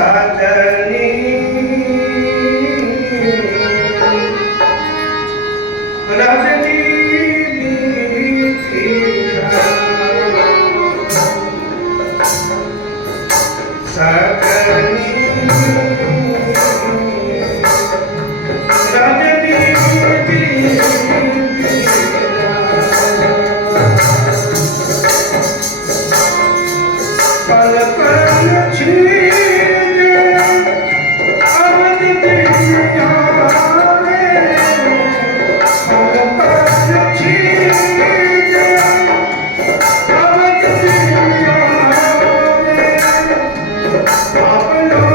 साजनी रजनी बीती साजनी रजनी पल पल छीने अवध दुनिया में पल पल छीने अवध दुनिया में अपनों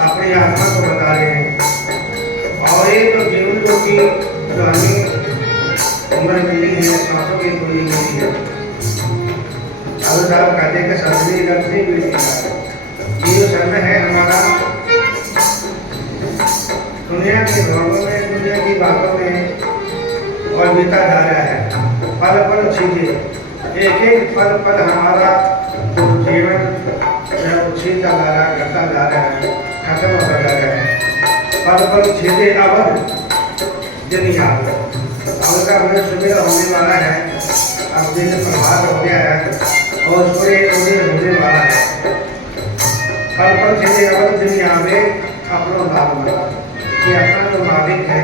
अपनी आत्मा को बता रहे हैं और ये तो जीवन को की जो हमें उम्र मिली है सांसों की पूरी मिली है। अब साहब कहते हैं सब्जी रखनी भी ये जो समय है हमारा दुनिया के भावों में दुनिया की बातों में और बीता जा रहा है। पल पल चीजें एक एक पल पल हमारा जीवन छीनता जा रहा है, घटता जा रहा है, खत्म होता जा रहा है। पल पल छीने अवध दिन याद अवध का अपने सुबह होने वाला है। अब दिन प्रभात हो गया है और सूर्य उदय होने वाला है। पल पल छीने अवध दिन याद में अपना भाग बना कि अपना जो मालिक है,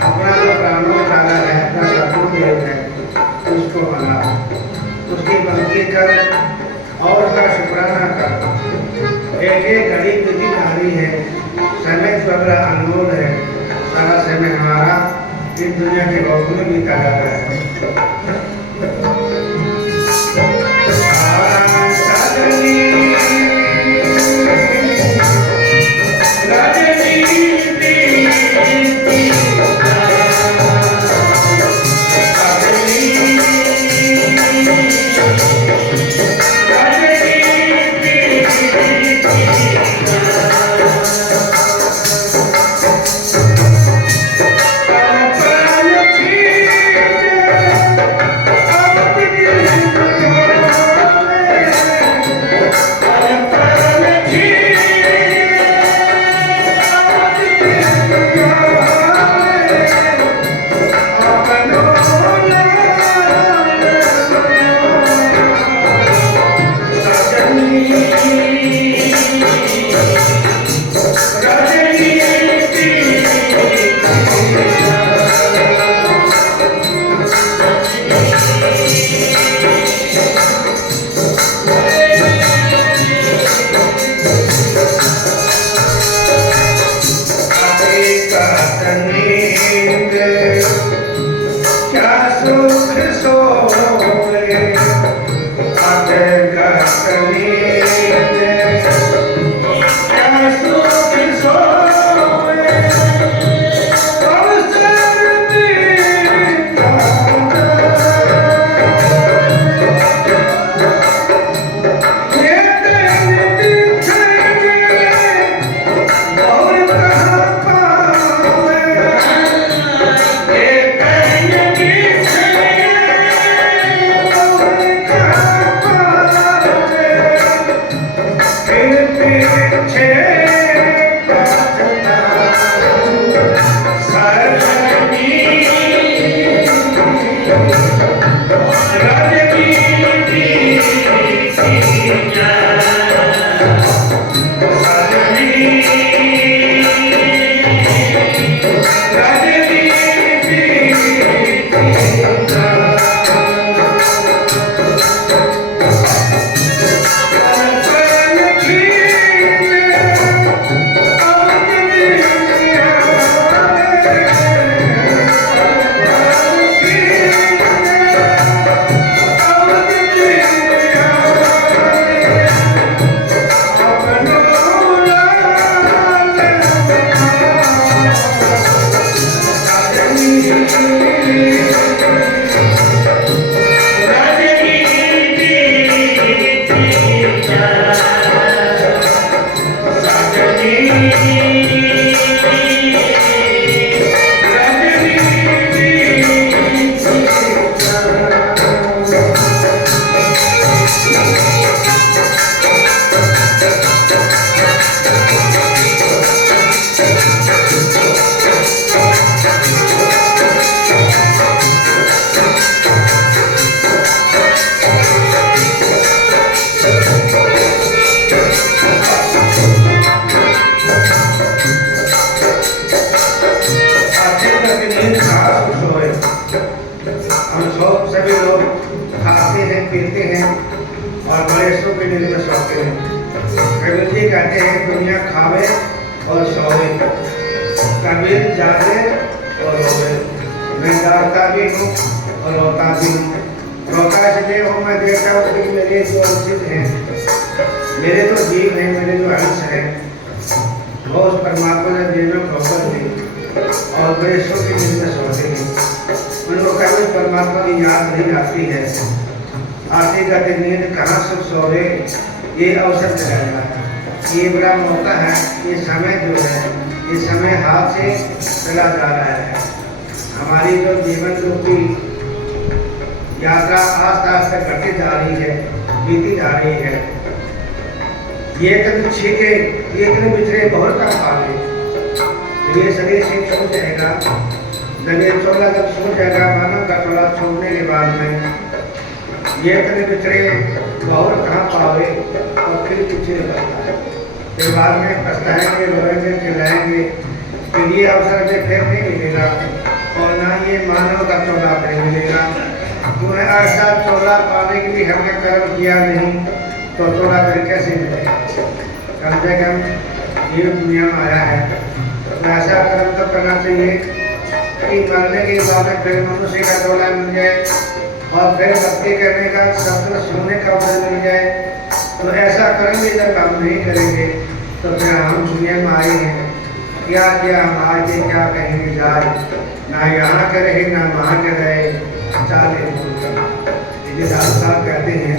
अपना जो प्राणों चाला है, अपना शत्रु है, उसको बना, उसकी बंदगी कर और उसका शुक्राना कर। एक एक घड़ी बीती जा रही है, समय बड़ा अनमोल है। सारा समय हमारा इस दुनिया के भोग में बीता जा रहा है। बड़े सुख नींद में सोते हैं। कबीर जी कहते हैं दुनिया खावे और सोवे, कबीर जागे और रोवे। मैं जागता भी हूँ और रोता भी हूँ। रोता इसलिए हूँ मैं देखता हूँ कि मेरे जो अर्जित हैं, मेरे जो जीव हैं, मेरे जो अंश हैं, वो उस परमात्मा ने जीव में खोकर दी और बड़े सुख की नींद में सोते हैं। उनको कभी परमात्मा की याद नहीं आती है। आती करते नींद कहाँ सुख सोवे, ये अवसर चलेगा। ये बड़ा मौका है, ये समय जो है, ये समय हाथ से चला जा रहा है। हमारी जो जीवन रूपी यात्रा आस्ते आस्ते घटती जा रही है, बीती जा रही है। ये तक छीके, ये तक बिछड़े बहुत कम पाले। ये शरीर से छूट जाएगा, जब ये चोला जब छूट जाएगा, मानव का चोला छूटने के बाद में ये तक बिछड़े बहुत कहाँ पावे और फिर पीछे लगता है। फिर बाद में पछताएंगे, रोएंगे, चिल्लाएंगे। फिर ये अवसर में फिर नहीं मिलेगा और ना ये मानव का चोला फिर मिलेगा। तुम्हें ऐसा चोला पाने के लिए हमने कर्म किया नहीं तो चोला फिर कैसे मिलेगा? कम से कम ये दुनिया में आया है तो ऐसा कर्म तो करना चाहिए कि मरने के बाद में फिर मनुष्य का चोला मिल जाए और फिर भक्ति करने का, शब्द सुनने का अवसर मिल जाए। तो ऐसा कर्म भी जब हम नहीं करेंगे तो फिर हम दुनिया में आए हैं, क्या क्या हम आगे क्या कहेंगे जाए, ना यहाँ के रहे ना वहाँ के रहे, चाले ये साहब कहते हैं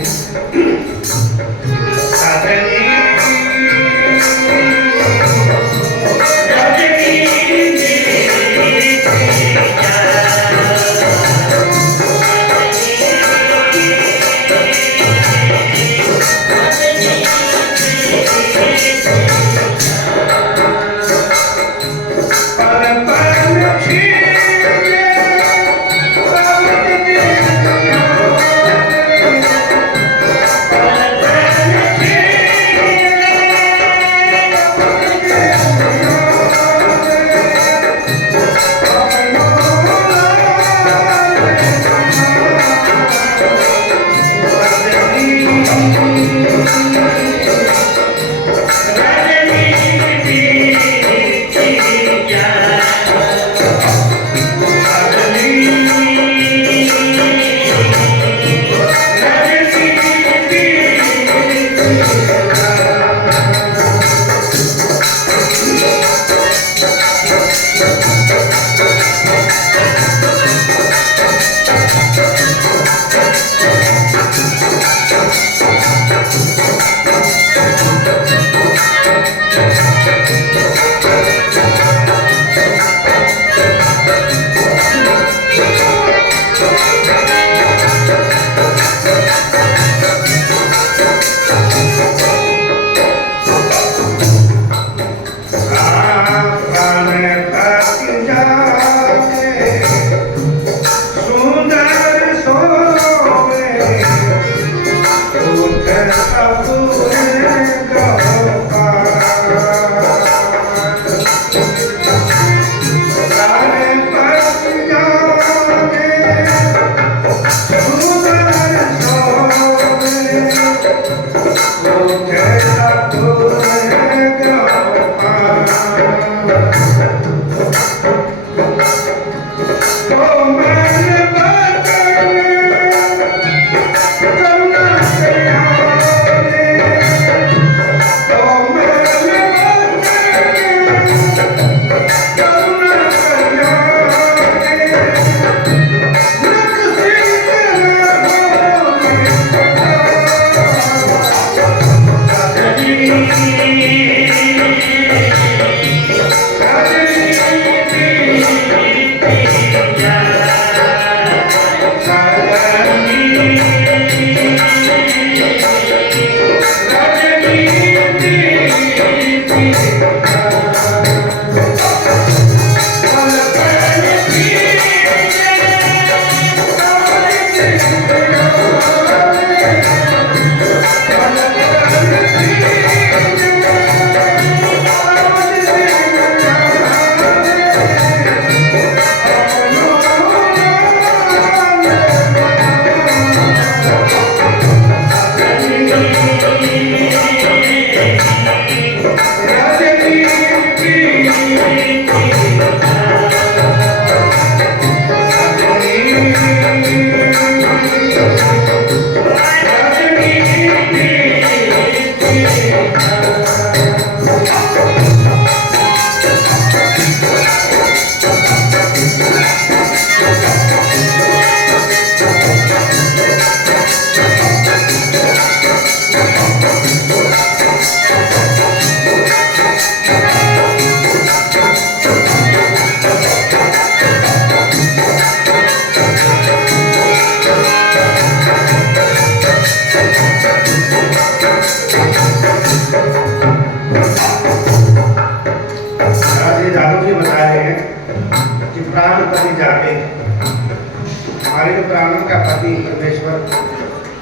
प्राणों का पति परमेश्वर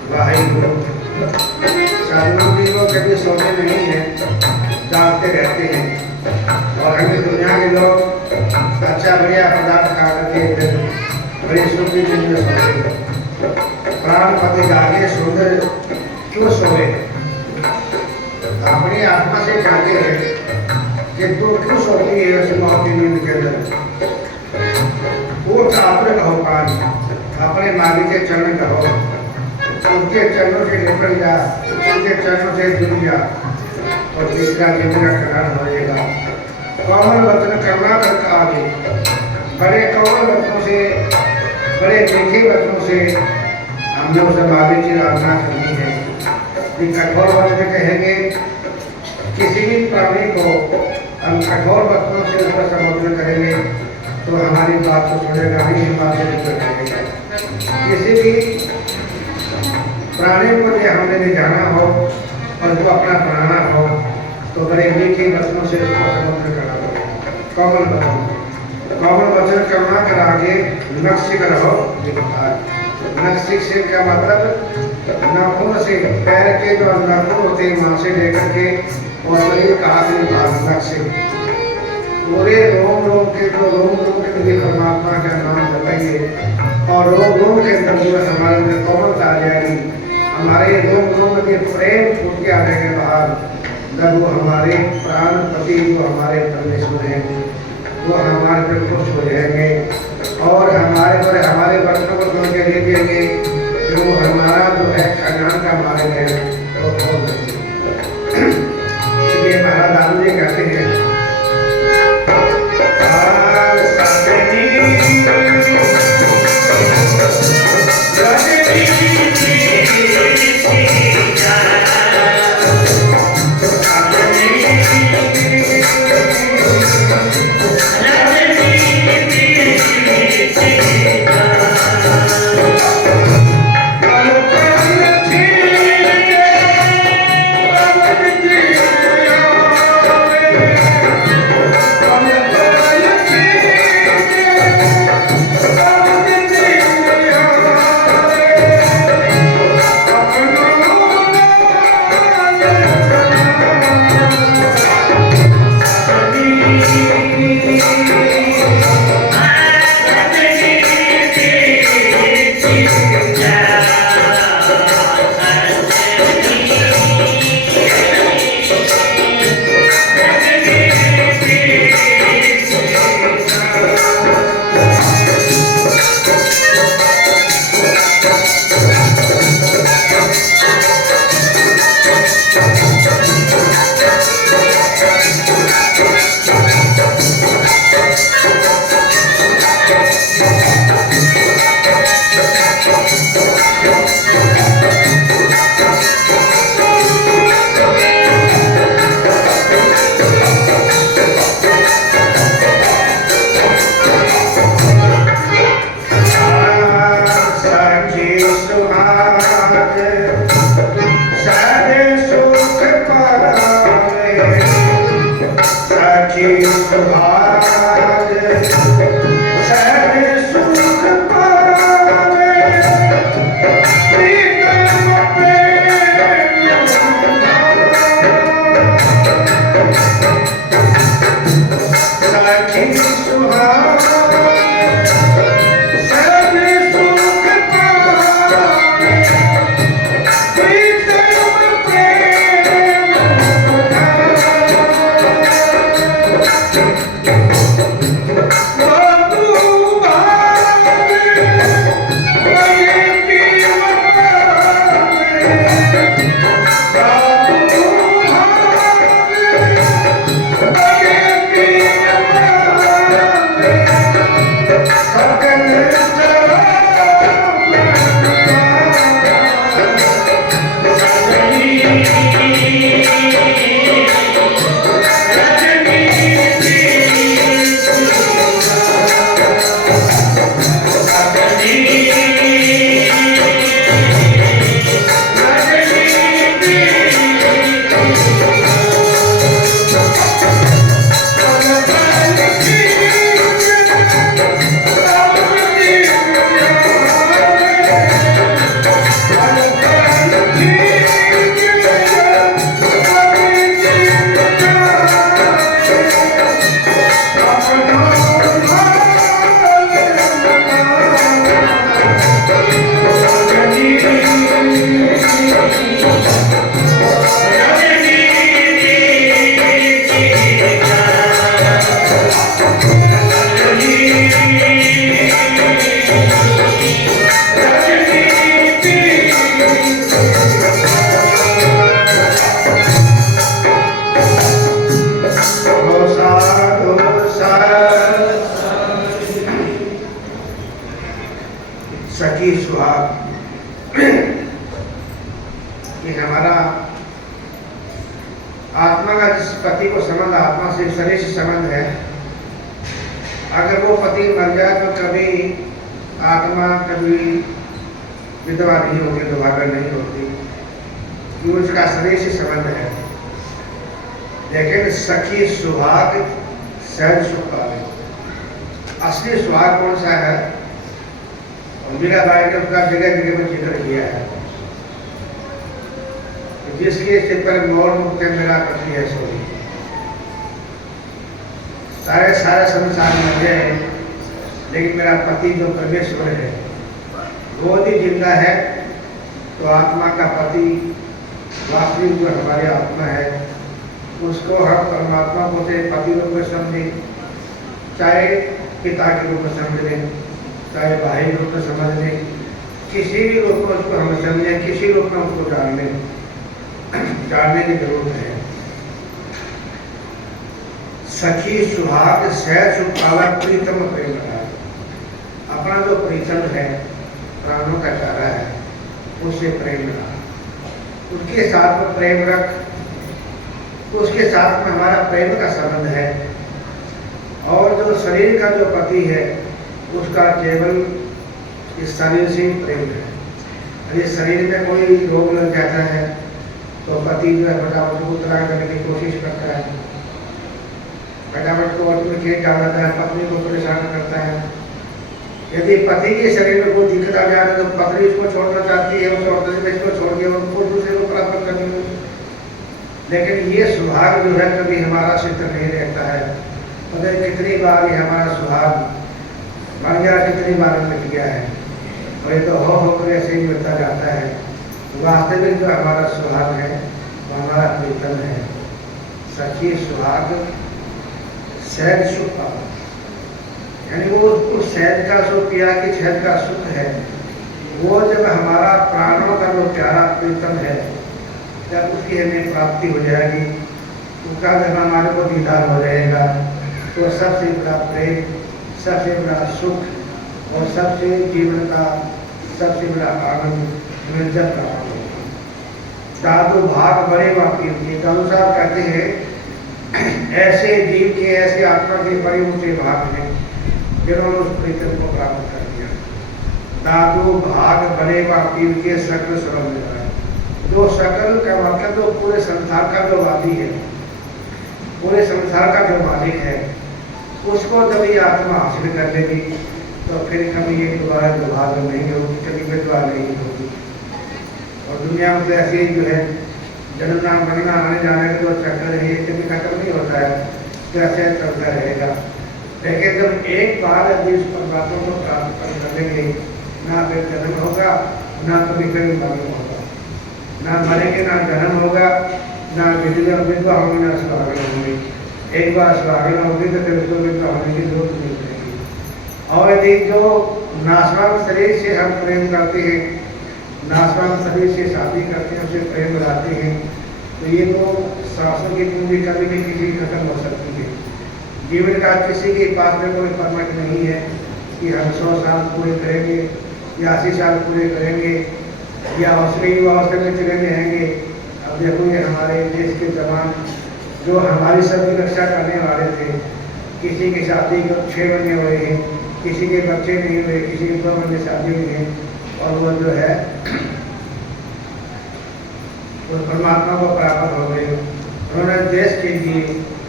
वाहिगुरु साधुओं जी लोग कभी सोते नहीं हैं, जागते रहते हैं। और हमें दुनिया के लोग अच्छा बढ़िया पदार्थ खा करके बड़ी सुखी जिंदगी सोते हैं। प्राणपति जागे सुंदर क्यों सोए? अपनी आत्मा से कहते हैं कि तू क्यों सोती है उस मौत की नींद के अंदर? वो अपने कहो कान, अपने मालिक के चरण कहो, उनके चरणों से निकल जा, उनके चरणों से जुड़ जा और तीसरा जिंदगी का कल्याण हो जाएगा। कोमल वचन करना करता आगे, बड़े कोमल वचनों से, बड़े मीठे वचनों से हमने उसे मालिक की आराधना करनी है। कि कठोर वचन कहेंगे, किसी भी प्राणी को हम कठोर वचनों से उसका संबोधन करेंगे तो हमारी बात को सुनेगा नहीं, हमारे ऊपर करेगा। किसी भी प्राणी को जो हमने ले जाना हो और वो अपना बनाना हो तो बड़े मीठे वचनों से उसका संबोधन करना पड़ेगा। कोमल वचन, कोमल वचन करना कर आगे नक्शिक रहो विभाग। नक्शिक का मतलब नाखून से, पैर के जो नाखून होते हैं वहां से लेकर के और शरीर का आखिरी भाग नक्शिक, पूरे रोम रोम के लिए परमात्मा का नाम बताइए और रोम रोम के अंदर जो हमारे अंदर कोमलता आ जाएगी, हमारे रोम रोम में प्रेम फूट के आ जाएंगे बाहर, जब वो हमारे प्राण पति वो हमारे परमेश्वर हैं, वो हमारे पर खुश हो जाएंगे और हमारे पर हमारे बच्चों को जोड़ के दे देंगे कि वो हमारा जो है कल्याण का मार्ग है वो खोल देंगे। इसलिए महाराज दारू जी कहते हैं आत्मा का जिस पति को संबंध आत्मा से शरीर से संबंध है, अगर वो पति मर जाए तो कभी आत्मा कभी विधवा नहीं होती, दुभागर नहीं होती, क्योंकि उसका शरीर से संबंध है। लेकिन सखी सुहाग सहज सुख पावे, असली सुहाग कौन सा है? और मीराबाई ने उसका जगह जगह में जिक्र किया है, जिसके सिर पर मोर मुक्त मेरा पति है सोई। सारे संसार में है, लेकिन मेरा पति जो परमेश्वर है वो भी जिंदा है। तो आत्मा का पति वास्तविक जो हमारी आत्मा है, उसको हम परमात्मा को से पति रूप में समझें, चाहे पिता के रूप में समझ लें, चाहे भाई रूप में समझ लें, किसी भी रूप में उसको हम समझें, किसी रूप में उसको जान लें, जानने की जरूरत है। सखी सुहाग सहज सुख पावा प्रीतम प्रेम रहा, अपना जो प्रीतम है, प्राणों का प्यारा है, उससे प्रेम रहा, उसके साथ में प्रेम रख, उसके साथ में हमारा प्रेम का संबंध है। और जो शरीर का जो पति है, उसका केवल इस शरीर से ही प्रेम है। यदि शरीर में कोई रोग लग जाता है तो पति जो है फटाफट को उतरा करने की कोशिश करता है, फटाफट को में खेत डालता है, पत्नी को परेशान करता है। यदि पति के शरीर में कोई दिक्कत आ जाए तो पत्नी उसको छोड़ना चाहती है, उस औरत से इसको छोड़ के उनको दूसरे को प्राप्त करनी है। लेकिन ये सुहाग जो है कभी हमारा सिद्ध नहीं रहता है। पता है कितनी बार ये हमारा सुहाग बन गया, कितनी बार मिट गया है, और ये तो हो कर ऐसे ही मिलता जाता है। वास्तविक जो हमारा सुहाग है वो हमारा प्रीतम है। सखी सुहाग सहज सुख पावा, यानी वो उस सहज का सुख, पिया की सहज का सुख है, वो जब हमारा प्राणों का जो प्यारा प्रीतम है, जब उसकी हमें प्राप्ति हो जाएगी, उसका जब हमारे को दीदार हो जाएगा, तो सबसे बड़ा प्रेम, सबसे बड़ा सुख और सबसे जीवन का सबसे बड़ा आनंद हमें जब प्राप्त होगा। दादू भाग बड़े वाक्य के अनुसार कहते हैं, ऐसे जीव के, ऐसे आत्मा के बड़े ऊंचे भाग हैं जिन्होंने उस प्रीतम को प्राप्त कर दिया। दादू भाग बड़े वाक्य के सकल समझ रहा है, जो सकल का मतलब जो पूरे संसार का जो वादी है, पूरे संसार का जो मालिक है, उसको जब ये आत्मा हासिल कर लेगी तो फिर कभी ये दोबारा दुभाग नहीं होगी, कभी विधवा नहीं होगी। और दुनिया में तो ऐसे ही जो है जन्मना मरना आने जाने का जो चक्कर है, ये कभी खत्म नहीं होता है, तो ऐसे चलता रहेगा। लेकिन जब एक बार यदि उस परमात्मा को प्राप्त कर लेंगे, ना फिर जन्म होगा, ना कभी कभी मरण होगा, ना मरेंगे, ना जन्म होगा, ना विधवा होंगे, ना सुहागन होंगे। एक बार सुहागन होगी तो फिर उसको विधवा होने की जरूरत नहीं पड़ेगी। और यदि जो नाशवान शरीर से हम प्रेम करते हैं, नाशवान शरीर से शादी करते हैं, उसे प्रेम बढ़ाते हैं, तो ये तो सांसों की पूंजी कभी भी किसी की खत्म हो सकती है। जीवन का किसी के पास में कोई परमिट नहीं है कि हम 100 साल पूरे करेंगे या 80 साल पूरे करेंगे या उसके युवावस्था में चले रहेंगे। अब देखो ये हमारे देश के जवान जो हमारी सबकी रक्षा करने वाले थे, किसी की शादी को 6 महीने हुए हैं, किसी के बच्चे नहीं हुए, किसी की 2 महीने शादी हुई है, और वो जो है वो परमात्मा को प्राप्त हो गए। उन्होंने देश के लिए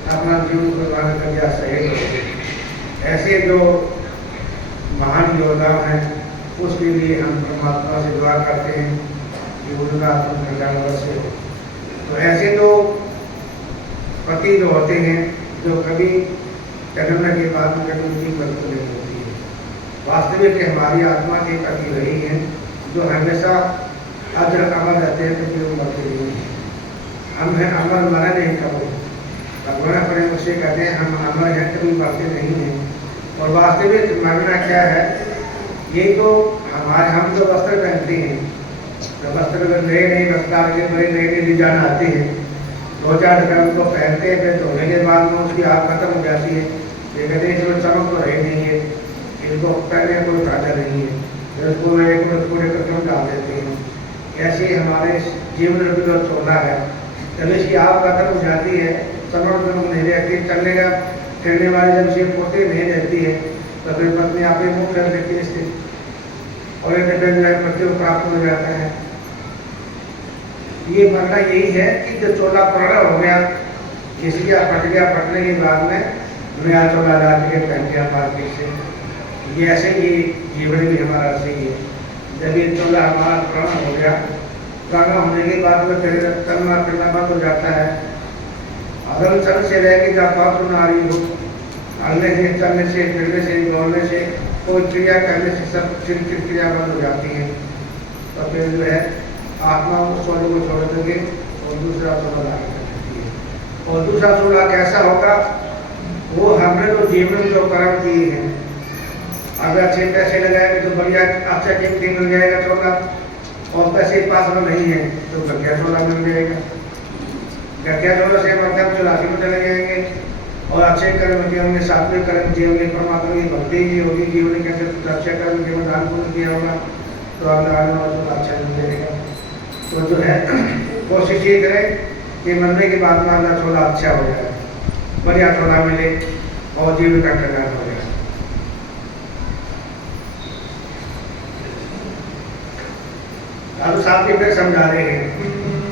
अपना जीवन कुर्बान कर दिया, शहीद हो गए। ऐसे जो महान योद्धा हैं, उसके लिए हम परमात्मा से दुआ करते हैं कि उनका कल्याण अवश्य हो। तो ऐसे जो पति जो होते हैं, जो कभी जन्मने के बाद में कभी उनकी मृत्यु नहीं होती है, वास्तविक हमारी आत्मा के पति वही हैं जो हमेशा अजर अमर रहते हैं, तो जीवन मरते नहीं हैं। हम हैं अमर, मरे नहीं कभी। भगवान अपने मुझसे कहते हैं हम अमर हैं, कभी मरते नहीं हैं। और वास्तविक मरना क्या है? ये तो हम जो वस्त्र पहनते हैं, तो वस्त्र अगर नए नए वस्त्र के बड़े नए नए डिजाइन आते हैं, 2-4 ढक्कन उनको पहनते हैं, फिर धोने के बाद में उसकी आग खत्म हो जाती है। ये कहते हैं इसमें चमक तो रही नहीं है, इनको पहनने कोई फायदा नहीं है, फिर उसको एक पूरे कटों डाल देते हैं। ऐसे हमारे जीवन रूपी जो चोला है, जब इसकी आप कदर हो जाती है, समर्पण नहीं रहती, चलने का फिरने वाली जब से पोते नहीं रहती है तो फिर पत्नी आप ही मुँह कर देती है इससे, और ये जो है पति को प्राप्त हो जाता है। ये मरना यही है कि जो चोला पुराना हो गया, किसी का फट गया, फटने के बाद में नया चोला ला के पहन गया मार्केट से, ये ऐसे ही जीवन भी हमारा ऐसे ही है। जब ये चोला हमारा पुराना हो गया, पुराना होने के बाद में फिर चलना फिरना बंद हो जाता है। अगर चल से रह के जब पात्र नारी हो, हलने से, चलने से, फिरने से, दौड़ने से, कोई क्रिया करने से सब क्रिया बंद हो जाती है। तो फिर जो है आत्मा उस चोले को छोड़ देंगे और दूसरा चोला लाके कर देती है। और दूसरा चोला कैसा होगा, वो हमने तो जीवन जो कर्म किए हैं, अगर अच्छे पैसे लगाएंगे तो बढ़िया अच्छा कीमती मिल जाएगा चोला, और पैसे पास में नहीं है तो घटिया चोला मिल जाएगा। घटिया चोला से मतलब चौरासी में चले जाएंगे, और अच्छे कर्म किए होंगे, सात्विक कर्म किए होंगे, परमात्मा की भक्ति की होगी, जीवन के अंदर अच्छे कर्म किए, दान पुण्य किया होगा, तो अगला आने वाला चोला अच्छा मिल जाएगा। तो जो है कोशिश ये करें कि मरने के बाद में अगला चोला अच्छा हो जाए, बढ़िया चोला मिले और जीवन का कल्याण हो जाए। अब साथ ही फिर समझा रहे हैं